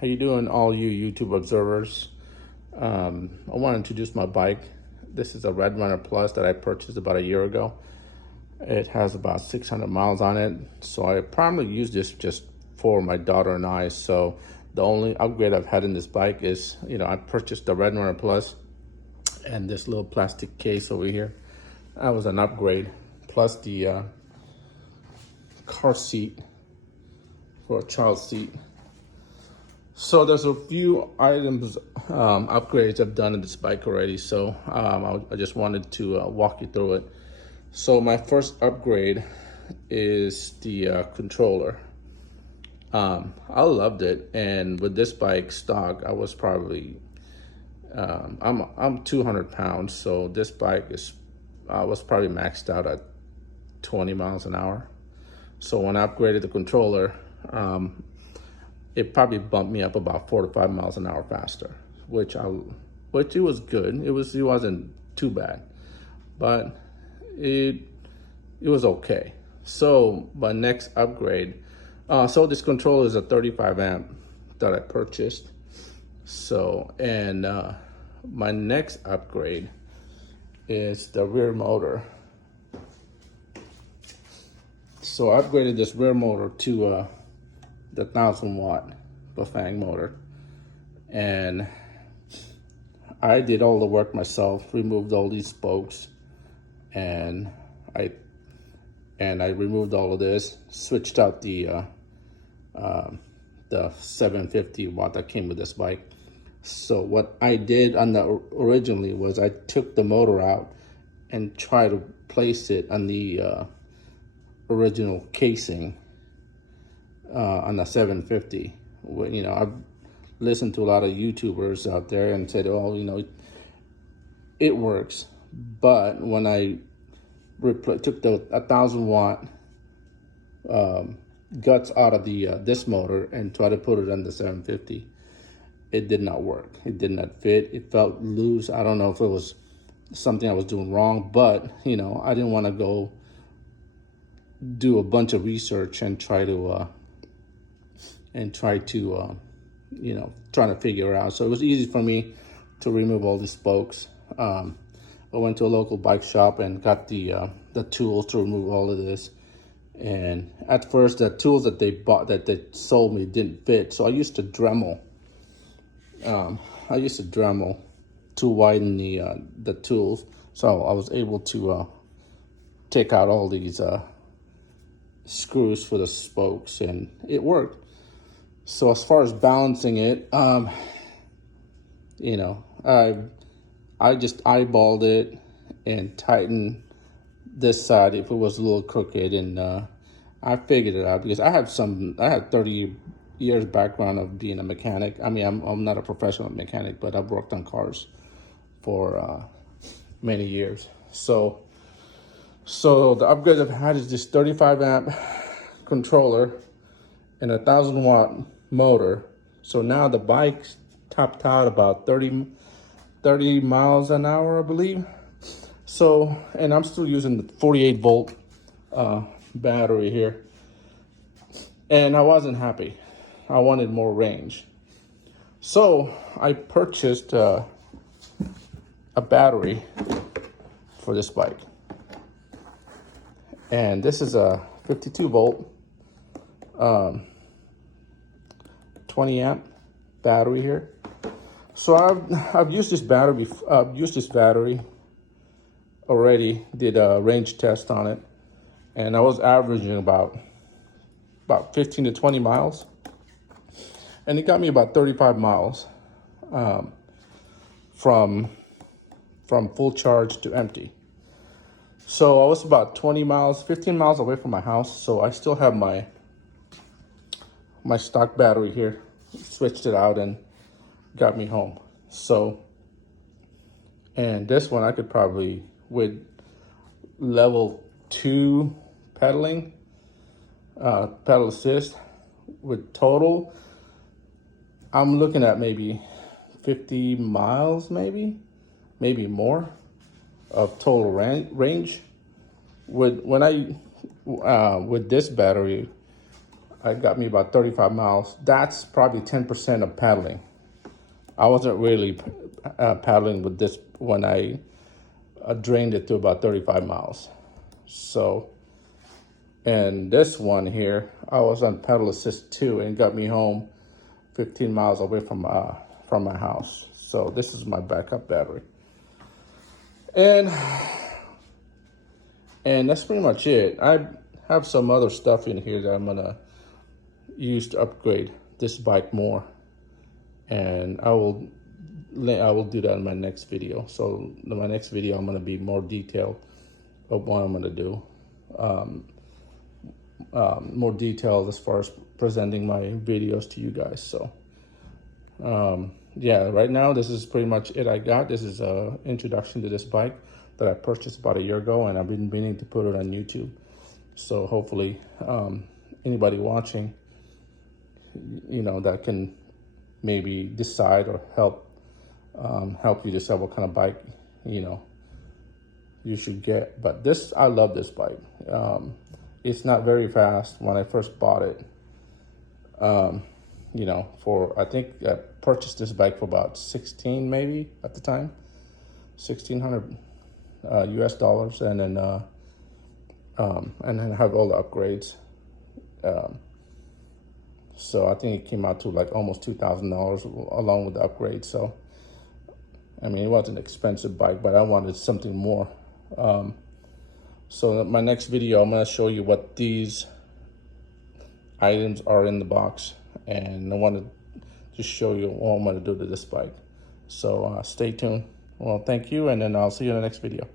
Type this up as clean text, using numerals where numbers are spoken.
How you doing, all you YouTube observers? I want to introduce my bike. This is a Radrunner Plus that I purchased about a year ago. It has about 600 miles on it, so I primarily use this just for my daughter and I. So the only upgrade I've had in this bike is, I purchased the Radrunner Plus and this little plastic case over here. That was an upgrade, plus the car seat for a child seat. So there's a few items, upgrades I've done in this bike already. So I just wanted to walk you through it. So my first upgrade is the controller. I loved it, and with this bike stock, I was probably I'm 200 pounds, so this bike was probably maxed out at 20 miles an hour. So when I upgraded the controller, it probably bumped me up about 4 to 5 miles an hour faster, which it was good. It wasn't too bad, but it was okay. So my next upgrade, so this controller is a 35 amp that I purchased. So, and my next upgrade is the rear motor. So I upgraded this rear motor to the 1,000-watt Bafang motor, and I did all the work myself. Removed all these spokes, and I removed all of this. Switched out the 750 watt that came with this bike. So what I did on the originally was I took the motor out and tried to place it on the original casing on the 750. I've listened to a lot of YouTubers out there and said, oh, it works. But when I took the 1,000-watt guts out of the this motor and tried to put it on the 750, it did not work. It did not fit. It felt loose. I don't know if it was something I was doing wrong, but I didn't want to go do a bunch of research and try to trying to figure it out. So it was easy for me to remove all these spokes. I went to a local bike shop and got the tools to remove all of this. And at first, the tools that they sold me didn't fit. So I used to Dremel. To widen the tools. So I was able to take out all these screws for the spokes, and it worked. So as far as balancing it, I just eyeballed it and tightened this side if it was a little crooked, and I figured it out because I have 30 years background of being a mechanic. I mean, I'm not a professional mechanic, but I've worked on cars for many years. So the upgrade I've had is this 35 amp controller and a 1,000-watt motor. So now the bike's topped out about 30 miles an hour, I believe. So, and I'm still using the 48-volt battery here. And I wasn't happy. I wanted more range. So I purchased a battery for this bike. And this is a 52-volt 20 amp battery here. So I've used this battery already. Did a range test on it, and I was averaging about 15 to 20 miles, and it got me about 35 miles from full charge to empty. So I was about 15 miles away from my house. So I still have my stock battery here. Switched it out and got me home. So, and this one I could probably, with level 2 pedaling, pedal assist, with total, I'm looking at maybe 50 miles, maybe more of total range. With this battery, it got me about 35 miles. That's probably 10% of paddling. I wasn't really paddling with this when I drained it to about 35 miles. So, and this one here, I was on pedal assist 2 and got me home 15 miles away from my house. So this is my backup battery. And that's pretty much it. I have some other stuff in here that I'm gonna use to upgrade this bike more, and I will do that in my next video. So in my next video, I'm gonna be more detailed of what I'm gonna do. More detailed as far as presenting my videos to you guys. So yeah, right now this is pretty much it I got. This is a introduction to this bike that I purchased about a year ago, and I've been meaning to put it on YouTube. So hopefully anybody watching, you know, that can maybe decide or help you decide what kind of bike, you know, you should get. But this, I love this bike. It's not very fast. When I first bought it, you know, I think I purchased this bike for about 16 maybe at the time, 1,600 US dollars, and then have all the upgrades. So I think it came out to like almost $2,000 along with the upgrades. So I mean, it wasn't an expensive bike, but I wanted something more. So in my next video, I'm gonna show you what these items are in the box, and I want to just show you what I'm gonna do to this bike. So stay tuned. Well, thank you, and then I'll see you in the next video.